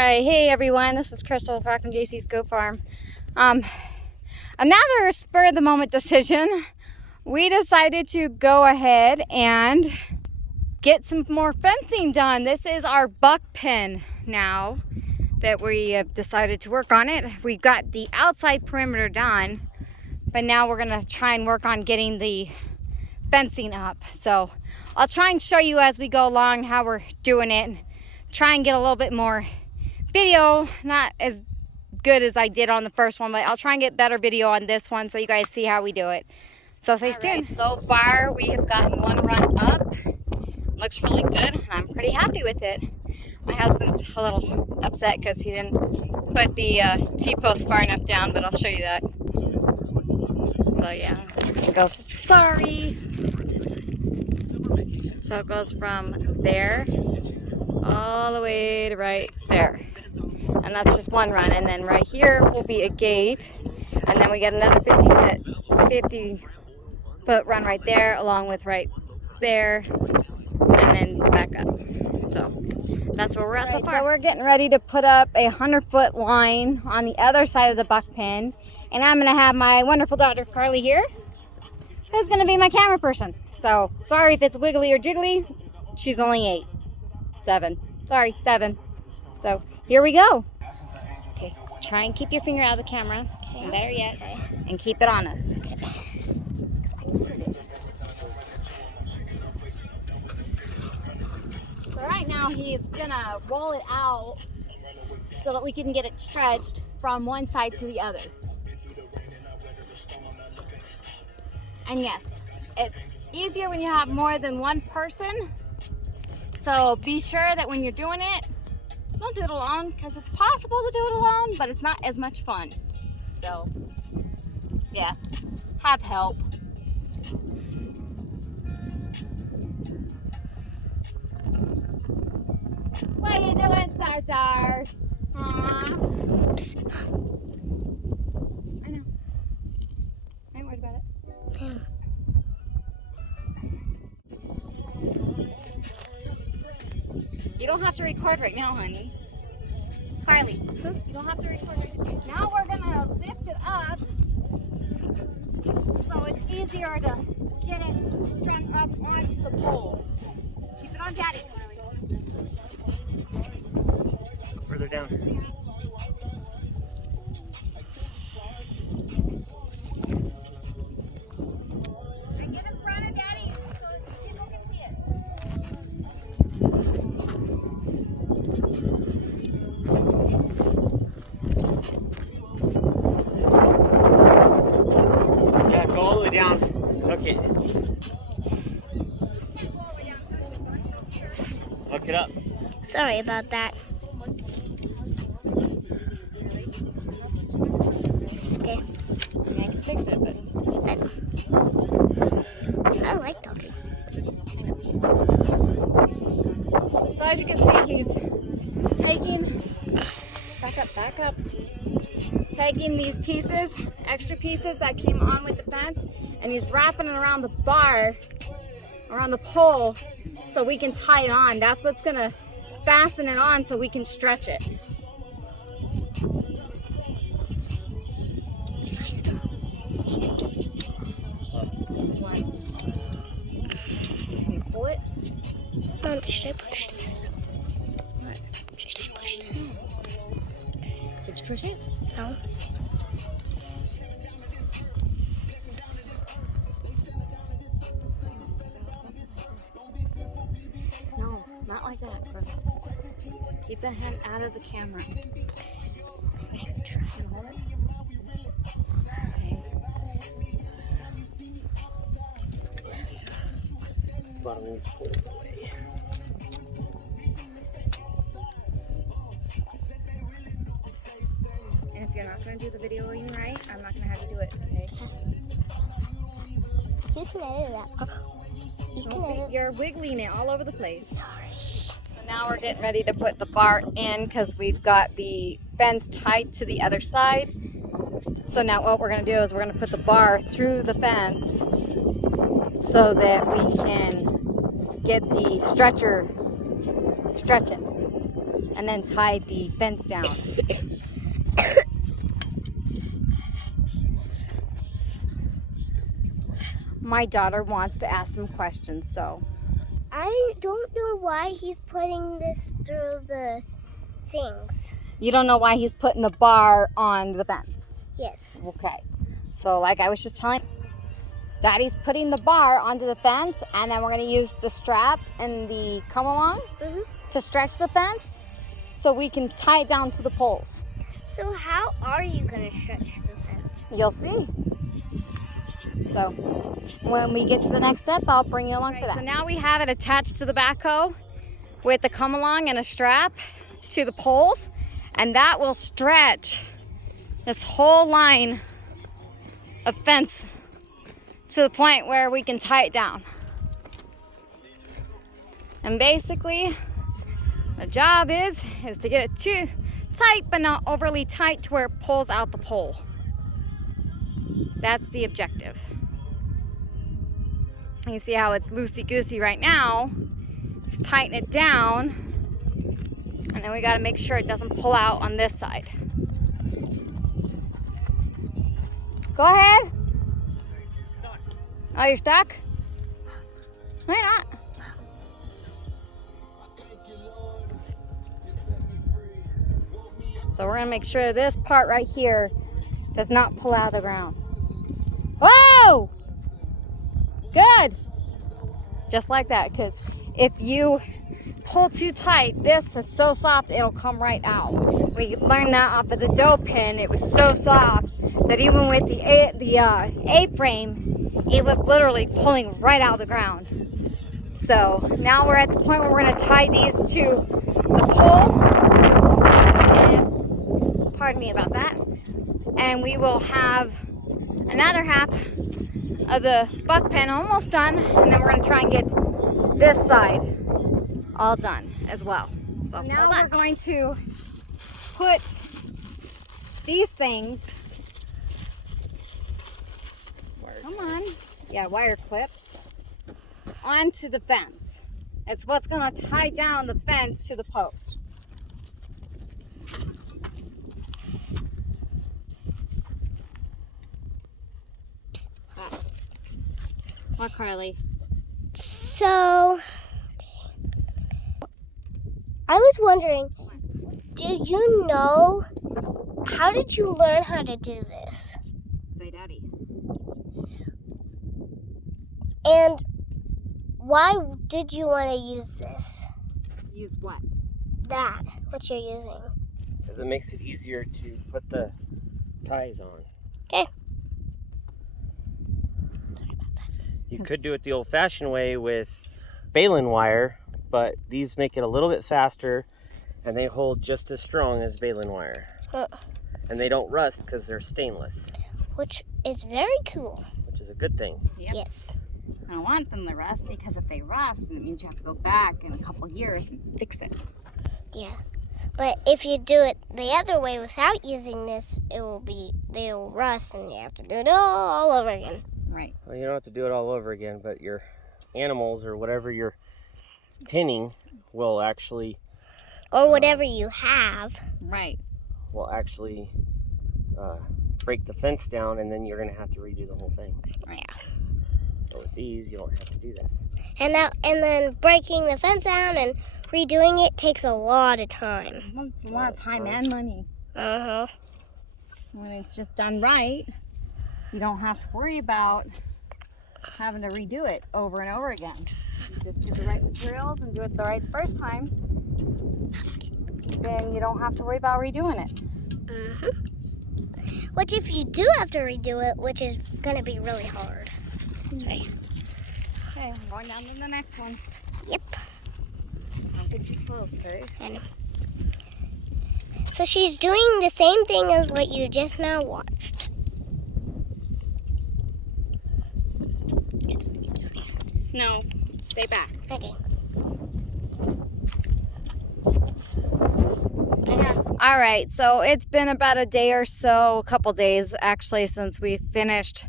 Alright, hey everyone, this is Crystal from JC's Goat Farm. Another spur of the moment decision. We decided to go ahead and get some more fencing done. This is our buck pen now that we have decided to work on it. We got the outside perimeter done, but now we're gonna try and work on getting the fencing up. So I'll try and show you as we go along how we're doing it. Try and get a little bit more video, not as good as I did on the first one, but I'll try and get better video on this one so you guys see how we do it. So stay tuned. So far we have gotten one run up. Looks really good and I'm pretty happy with it. My husband's a little upset because he didn't put the T-post far enough down, but I'll show you that. So yeah, it goes, sorry. So it goes from there all the way to right there. And that's just one run. And then right here will be a gate. And then we get another 50 foot run right there, along with right there. And then back up. So that's where we're at so far. So we're getting ready to put up a 100-foot line on the other side of the buck pen. And I'm going to have my wonderful daughter Carly here, who's going to be my camera person. So sorry if it's wiggly or jiggly. She's only 7. So here we go. Okay, try and keep your finger out of the camera. Okay. And better yet, and keep it on us. Okay. So right now he's gonna roll it out so that we can get it stretched from one side to the other. And yes, it's easier when you have more than one person. So be sure that when you're doing it, don't do it alone, because it's possible to do it alone, but it's not as much fun. So yeah, have help. What are you doing, Star? Oops. I know. I ain't worried about it. Yeah. You don't have to record right now, honey. Carly, you don't have to record right now. Now we're gonna lift it up so it's easier to get it strung up onto the pole. Keep it on Daddy, Carly. Further down. And get in front of Daddy so people can see it. Yeah, go all the way down. Hook it. Hook it up. Sorry about that. Okay. I can fix it, but I like talking. so as you can see, he's taking back up, taking these pieces, extra pieces that came on with the fence, and he's wrapping it around the bar, around the pole, so we can tie it on. That's what's gonna fasten it on so we can stretch it. Can you pull it? Should I push this? What? Should I push this? Did you push it? No. No, not like that, brother. Keep that hand out of the camera. Okay, try and hold it. Okay. Bottom one's pulled away. And if you're not going to do the videoing right, I'm not going to have you do it, okay? You can edit that. You can edit. You're wiggling it all over the place. Sorry. So now we're getting ready to put the bar in because we've got the fence tied to the other side. So now what we're going to do is we're going to put the bar through the fence so that we can get the stretcher stretching. and then tie the fence down. My daughter wants to ask some questions, so. I don't know why he's putting this through the things. You don't know why he's putting the bar on the fence? Yes. Okay. So like I was just telling, Daddy's putting the bar onto the fence, and then we're going to use the strap and the come along to stretch the fence so we can tie it down to the poles. So how are you going to stretch the fence? You'll see. So when we get to the next step, I'll bring you along for that. So now we have it attached to the backhoe with the come along and a strap to the poles, and that will stretch this whole line of fence to the point where we can tie it down. And basically the job is to get it too tight but not overly tight to where it pulls out the pole. That's the objective. You see how it's loosey-goosey right now. Just tighten it down, and then we got to make sure it doesn't pull out on this side. Go ahead. Oh, you're stuck? Why not? So we're gonna make sure this part right here does not pull out of the ground. Whoa! Good. Just like that, because if you pull too tight, this is so soft it'll come right out. We learned that off of the dough pin. It was so soft that even with the A-frame, it was literally pulling right out of the ground. So now we're at the point where we're going to tie these to the pole. And, pardon me about that. And we will have another half of the buck pen almost done, and then we're going to try and get this side all done as well. So now we're going to put these things, come on, yeah, wire clips, onto the fence. It's what's going to tie down the fence to the post. What, Carly? So, I was wondering, do you know, how did you learn how to do this? By Daddy. And why did you want to use this? Use what? That, what you're using. Because it makes it easier to put the ties on. Okay. You could do it the old-fashioned way with baling wire, but these make it a little bit faster, and they hold just as strong as baling wire. And they don't rust because they're stainless. Which is very cool. Which is a good thing. Yep. Yes. I don't want them to rust, because if they rust, then it means you have to go back in a couple years and fix it. Yeah. But if you do it the other way without using this, they'll rust and you have to do it all over again. Right. Well, you don't have to do it all over again, but your animals or whatever you're pinning will actually... Or whatever you have. Right. Will actually break the fence down, and then you're going to have to redo the whole thing. Right. But with these, you don't have to do that. And then breaking the fence down and redoing it takes a lot of time. Well, it's a lot of time and money. Uh-huh. When it's just done right, you don't have to worry about having to redo it over and over again. You just get the right materials and do it the right first time, then you don't have to worry about redoing it. Which if you do have to redo it, which is going to be really hard. Okay. Okay, I'm going down to the next one. Yep. Don't get too close, Kurt. I know. So she's doing the same thing as what you just now watched. No, stay back. Okay. All right, so it's been about a day or so, a couple days actually, since we finished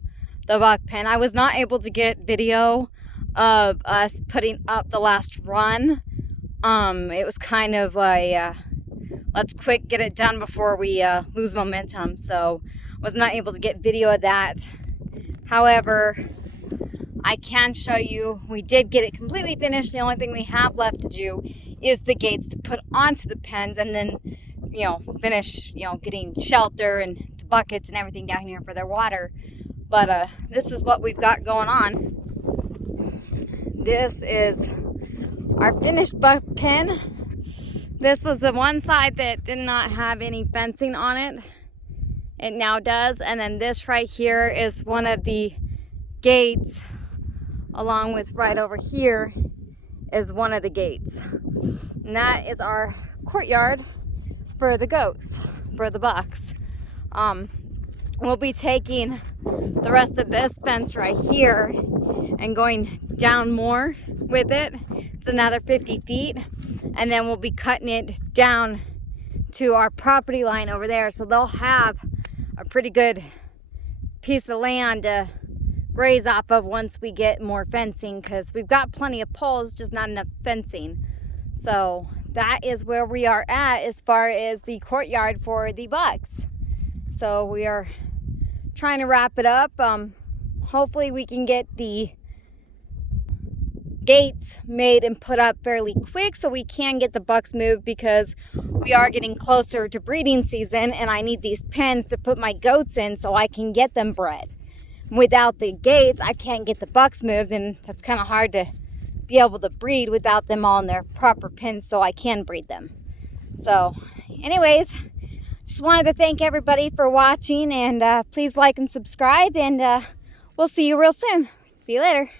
the buck pen. I was not able to get video of us putting up the last run. It was kind of a let's quick get it done before we lose momentum. So was not able to get video of that. However, I can show you, we did get it completely finished. The only thing we have left to do is the gates to put onto the pens, and then, you know, finish, you know, getting shelter and buckets and everything down here for their water. But this is what we've got going on. This is our finished buck pen. This was the one side that did not have any fencing on it. It now does. And then this right here is one of the gates, along with right over here is one of the gates. And that is our courtyard for the goats, for the bucks. We'll be taking the rest of this fence right here and going down more with it. It's another 50 feet. And then we'll be cutting it down to our property line over there. So they'll have a pretty good piece of land to graze off of once we get more fencing, because we've got plenty of poles, just not enough fencing. So that is where we are at as far as the courtyard for the bucks. So we are trying to wrap it up. Hopefully we can get the gates made and put up fairly quick so we can get the bucks moved, because we are getting closer to breeding season and I need these pens to put my goats in so I can get them bred. Without the gates, I can't get the bucks moved, and that's kind of hard to be able to breed without them all in their proper pens so I can breed them. So anyways, just wanted to thank everybody for watching, and please like and subscribe, and we'll see you real soon. See you later.